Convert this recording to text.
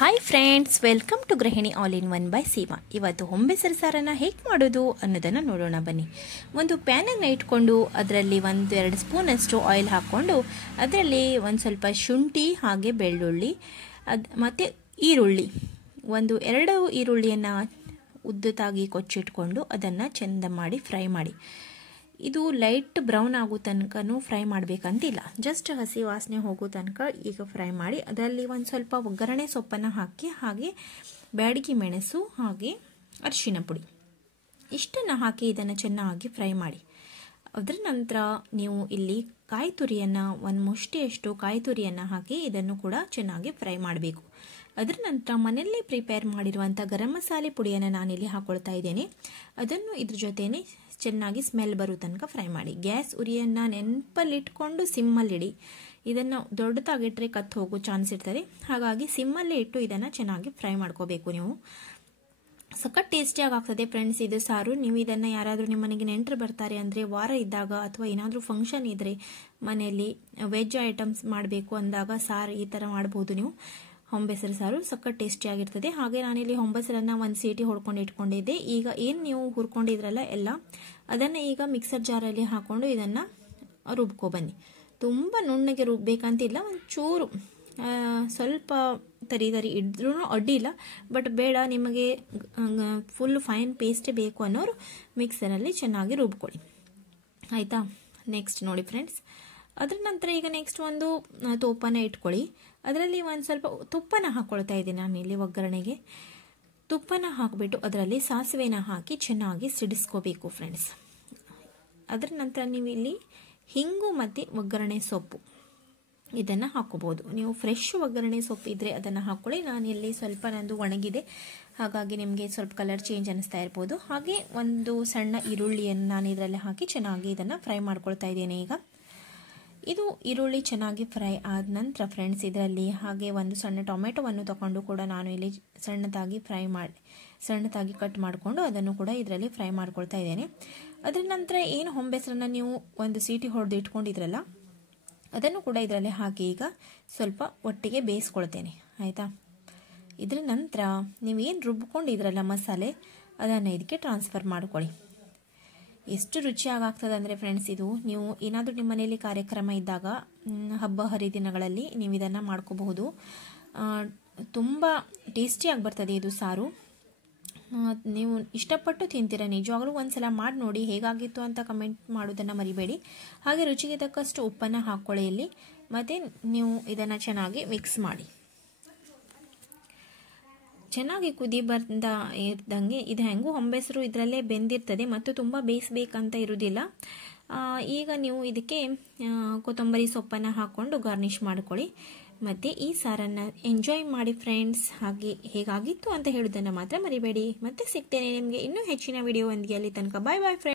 Hi friends, welcome to ಗೃಹಿಣಿ all in one by Seema. ಇವತ್ತು ಹೊಂಬೆಸರು ಸಾರನ್ನು ಹೇಗೆ ಮಾಡೋದು ಅನ್ನೋದನ್ನು ನೋಡೋಣ ಬನ್ನಿ. ಒಂದು ಪ್ಯಾನನ್ನು ಇಟ್ಕೊಂಡು ಅದರಲ್ಲಿ 1-2 ಸ್ಪೂನಷ್ಟು ಆಯಿಲ್ ಹಾಕ್ಕೊಂಡು ಅದರಲ್ಲಿ ಒಂದು ಸ್ವಲ್ಪ ಶುಂಠಿ ಹಾಗೆ ಬೆಳ್ಳುಳ್ಳಿ ಮತ್ತು ಈರುಳ್ಳಿ 2 ಈರುಳ್ಳಿಯನ್ನು ಉದ್ದತಾಗಿ ಕೊಚ್ಚಿಟ್ಕೊಂಡು ಅದನ್ನು ಚೆಂದ ಮಾಡಿ ಫ್ರೈ ಮಾಡಿ. ಇದು ಲೈಟ್ ಬ್ರೌನ್ ಆಗೋ ತನಕನೂ ಫ್ರೈ ಮಾಡಬೇಕಂತಿಲ್ಲ, ಜಸ್ಟ್ ಹಸಿ ವಾಸನೆ ಹೋಗೋ ತನಕ ಈಗ ಫ್ರೈ ಮಾಡಿ ಅದರಲ್ಲಿ ಒಂದು ಸ್ವಲ್ಪ ಒಗ್ಗರಣೆ ಸೊಪ್ಪನ್ನು ಹಾಕಿ ಹಾಗೆ ಬ್ಯಾಡಗಿ ಮೆಣಸು ಹಾಗೆ ಅರಿಶಿನ ಪುಡಿ ಇಷ್ಟನ್ನು ಹಾಕಿ ಇದನ್ನು ಚೆನ್ನಾಗಿ ಫ್ರೈ ಮಾಡಿ. ಅದರ ನಂತರ ನೀವು ಇಲ್ಲಿ ಕಾಯಿ ತುರಿಯನ್ನು 1 ಮುಷ್ಟಿಯಷ್ಟು ಕಾಯಿ ತುರಿಯನ್ನು ಹಾಕಿ ಇದನ್ನು ಕೂಡ ಚೆನ್ನಾಗಿ ಫ್ರೈ ಮಾಡಬೇಕು. ಅದರ ನಂತರ ಮನೆಯಲ್ಲೇ ಪ್ರಿಪೇರ್ ಮಾಡಿರುವಂಥ ಗರಂ ಮಸಾಲೆ ಪುಡಿಯನ್ನು ನಾನಿಲ್ಲಿ ಹಾಕ್ಕೊಳ್ತಾ ಇದ್ದೇನೆ. ಅದನ್ನು ಇದ್ರ ಜೊತೆನೇ ಚೆನ್ನಾಗಿ ಸ್ಮೆಲ್ ಬರೋ ತನಕ ಫ್ರೈ ಮಾಡಿ. ಗ್ಯಾಸ್ ಉರಿಯನ್ನು ನೆನಪಲ್ಲಿಟ್ಕೊಂಡು ಸಿಮ್ಮಲ್ಲಿಡಿ. ಇದನ್ನು ದೊಡ್ಡದಾಗಿಟ್ಟರೆ ಕತ್ತು ಹೋಗೋ ಚಾನ್ಸ್ ಇರ್ತದೆ, ಹಾಗಾಗಿ ಸಿಮ್ಮಲ್ಲೇ ಇಟ್ಟು ಇದನ್ನು ಚೆನ್ನಾಗಿ ಫ್ರೈ ಮಾಡ್ಕೋಬೇಕು. ನೀವು ಸಖತ್ ಟೇಸ್ಟಿಯಾಗಿ ಆಗ್ತದೆ ಫ್ರೆಂಡ್ಸ್ ಇದು ಸಾರು. ನೀವು ಇದನ್ನು ಯಾರಾದರೂ ನಿಮ್ಮ ಮನೆಗೆ ನೆಂಟರು ಬರ್ತಾರೆ ಅಂದರೆ, ವಾರ ಇದ್ದಾಗ ಅಥವಾ ಏನಾದರೂ ಫಂಕ್ಷನ್ ಇದ್ದರೆ ಮನೆಯಲ್ಲಿ ವೆಜ್ ಐಟಮ್ಸ್ ಮಾಡಬೇಕು ಅಂದಾಗ ಸಾರು ಈ ಥರ ಮಾಡ್ಬೋದು. ನೀವು ಹೊಂಬೆಸರು ಸಾರು ಸಖತ್ ಟೇಸ್ಟಿಯಾಗಿರ್ತದೆ. ಹಾಗೆ ನಾನಿಲ್ಲಿ ಹೊಂಬೆಸರನ್ನು 1 ಸೀಟಿ ಹೊಡ್ಕೊಂಡು ಇಟ್ಕೊಂಡಿದ್ದೆ. ಈಗ ಏನು ನೀವು ಹುರ್ಕೊಂಡಿದ್ರಲ್ಲ ಎಲ್ಲ ಅದನ್ನು ಈಗ ಮಿಕ್ಸರ್ ಜಾರಲ್ಲಿ ಹಾಕ್ಕೊಂಡು ಇದನ್ನು ರುಬ್ಕೊಬನ್ನಿ. ತುಂಬ ನುಣ್ಣಗೆ ರುಬ್ಬೇಕಂತಿಲ್ಲ, ಒಂಚೂರು ಸ್ವಲ್ಪ ತರಿ ಇದ್ರೂ ಅಡ್ಡಿಲ್ಲ, ಬಟ್ ಬೇಡ ನಿಮಗೆ ಫುಲ್ ಫೈನ್ ಪೇಸ್ಟೇ ಬೇಕು ಅನ್ನೋರು ಮಿಕ್ಸರಲ್ಲಿ ಚೆನ್ನಾಗಿ ರುಬ್ಕೊಳ್ಳಿ, ಆಯಿತಾ. ನೆಕ್ಸ್ಟ್ ನೋಡಿ ಫ್ರೆಂಡ್ಸ್, ಅದರ ನಂತರ ಈಗ ನೆಕ್ಸ್ಟ್ ಒಂದು ತೋಪನ ಇಟ್ಕೊಳ್ಳಿ. ಅದರಲ್ಲಿ ಒಂದು ಸ್ವಲ್ಪ ತುಪ್ಪನ ಹಾಕ್ಕೊಳ್ತಾ ಇದ್ದೀನಿ ನಾನಿಲ್ಲಿ ಒಗ್ಗರಣೆಗೆ. ತುಪ್ಪನ ಹಾಕಿಬಿಟ್ಟು ಅದರಲ್ಲಿ ಸಾಸಿವೆನ ಹಾಕಿ ಚೆನ್ನಾಗಿ ಸಿಡಿಸ್ಕೋಬೇಕು ಫ್ರೆಂಡ್ಸ್. ಅದರ ನಂತರ ನೀವು ಇಲ್ಲಿ ಹಿಂಗು ಮತ್ತು ಒಗ್ಗರಣೆ ಸೊಪ್ಪು ಇದನ್ನು ಹಾಕ್ಕೋಬೋದು. ನೀವು ಫ್ರೆಶ್ ಒಗ್ಗರಣೆ ಸೊಪ್ಪು ಇದ್ದರೆ ಅದನ್ನು ಹಾಕ್ಕೊಳ್ಳಿ. ನಾನಿಲ್ಲಿ ಸ್ವಲ್ಪ ನಂದು ಒಣಗಿದೆ, ಹಾಗಾಗಿ ನಿಮಗೆ ಸ್ವಲ್ಪ ಕಲರ್ ಚೇಂಜ್ ಅನ್ನಿಸ್ತಾ ಇರ್ಬೋದು. ಹಾಗೆ ಒಂದು ಸಣ್ಣ ಈರುಳ್ಳಿಯನ್ನು ನಾನು ಇದರಲ್ಲಿ ಹಾಕಿ ಚೆನ್ನಾಗಿ ಇದನ್ನು ಫ್ರೈ ಮಾಡ್ಕೊಳ್ತಾ ಇದ್ದೇನೆ. ಈಗ ಇದು ಈರುಳ್ಳಿ ಚೆನ್ನಾಗಿ ಫ್ರೈ ಆದ ನಂತರ ಫ್ರೆಂಡ್ಸ್ ಇದರಲ್ಲಿ ಹಾಗೆ ಒಂದು ಸಣ್ಣ ಟೊಮೆಟೊವನ್ನು ತಗೊಂಡು ಕೂಡ ನಾನು ಇಲ್ಲಿ ಸಣ್ಣದಾಗಿ ಕಟ್ ಮಾಡಿಕೊಂಡು ಅದನ್ನು ಕೂಡ ಇದರಲ್ಲಿ ಫ್ರೈ ಮಾಡ್ಕೊಳ್ತಾ ಇದ್ದೇನೆ. ಅದರ ನಂತರ ಏನು ಹೊಂಬೆಸರನ್ನು ನೀವು 1 ಸೀಟಿ ಹೊಡೆದು ಇಟ್ಕೊಂಡಿದ್ರಲ್ಲ ಅದನ್ನು ಕೂಡ ಇದರಲ್ಲಿ ಹಾಕಿ ಈಗ ಸ್ವಲ್ಪ ಒಟ್ಟಿಗೆ ಬೇಯಿಸ್ಕೊಳ್ತೇನೆ, ಆಯಿತಾ. ಇದರ ನಂತರ ನೀವೇನು ರುಬ್ಕೊಂಡಿದ್ರಲ್ಲ ಮಸಾಲೆ ಅದನ್ನು ಇದಕ್ಕೆ ಟ್ರಾನ್ಸ್ಫರ್ ಮಾಡ್ಕೊಳ್ಳಿ. ಎಷ್ಟು ರುಚಿಯಾಗಿ ಆಗ್ತದೆ ಅಂದರೆ ಫ್ರೆಂಡ್ಸ್ ಇದು ನೀವು ಏನಾದರೂ ನಿಮ್ಮ ಮನೆಯಲ್ಲಿ ಕಾರ್ಯಕ್ರಮ ಇದ್ದಾಗ ಹಬ್ಬ ಹರಿದಿನಗಳಲ್ಲಿ ನೀವು ಇದನ್ನು ಮಾಡ್ಕೋಬಹುದು. ತುಂಬ ಟೇಸ್ಟಿಯಾಗಿ ಬರ್ತದೆ ಇದು ಸಾರು. ನೀವು ಇಷ್ಟಪಟ್ಟು ತಿಂತೀರ, ನಿಜವಾಗ್ಲೂ ಒಂದ್ಸಲ ಮಾಡಿ ನೋಡಿ. ಹೇಗಾಗಿತ್ತು ಅಂತ ಕಮೆಂಟ್ ಮಾಡೋದನ್ನು ಮರಿಬೇಡಿ. ಹಾಗೆ ರುಚಿಗೆ ತಕ್ಕಷ್ಟು ಉಪ್ಪನ್ನು ಹಾಕ್ಕೊಳ್ಳಿ ಇಲ್ಲಿ, ಮತ್ತು ನೀವು ಇದನ್ನು ಚೆನ್ನಾಗಿ ಮಿಕ್ಸ್ ಮಾಡಿ. ಚೆನ್ನಾಗಿ ಕುದಿ ಬರ್ದ ಇದ್ದಂಗೆ ಇದು ಹೆಂಗೂ ಹೊಂಬೆಸರು ಇದರಲ್ಲೇ ಬೆಂದಿರ್ತದೆ ಮತ್ತು ತುಂಬ ಬೇಯಿಸ್ಬೇಕಂತ ಇರೋದಿಲ್ಲ. ಈಗ ನೀವು ಇದಕ್ಕೆ ಕೊತ್ತಂಬರಿ ಸೊಪ್ಪನ್ನು ಹಾಕ್ಕೊಂಡು ಗಾರ್ನಿಷ್ ಮಾಡ್ಕೊಳ್ಳಿ. ಮತ್ತು ಈ ಸಾರನ್ನು ಎಂಜಾಯ್ ಮಾಡಿ ಫ್ರೆಂಡ್ಸ್. ಹಾಗೆ ಹೇಗಾಗಿತ್ತು ಅಂತ ಹೇಳೋದನ್ನು ಮಾತ್ರ ಮರಿಬೇಡಿ. ಮತ್ತೆ ಸಿಗ್ತೇನೆ ನಿಮಗೆ ಇನ್ನೂ ಹೆಚ್ಚಿನ ವಿಡಿಯೋ ಒಂದಿಗೆ. ಅಲ್ಲಿ ತನಕ ಬಾಯ್ ಬಾಯ್ ಫ್ರೆಂಡ್ಸ್.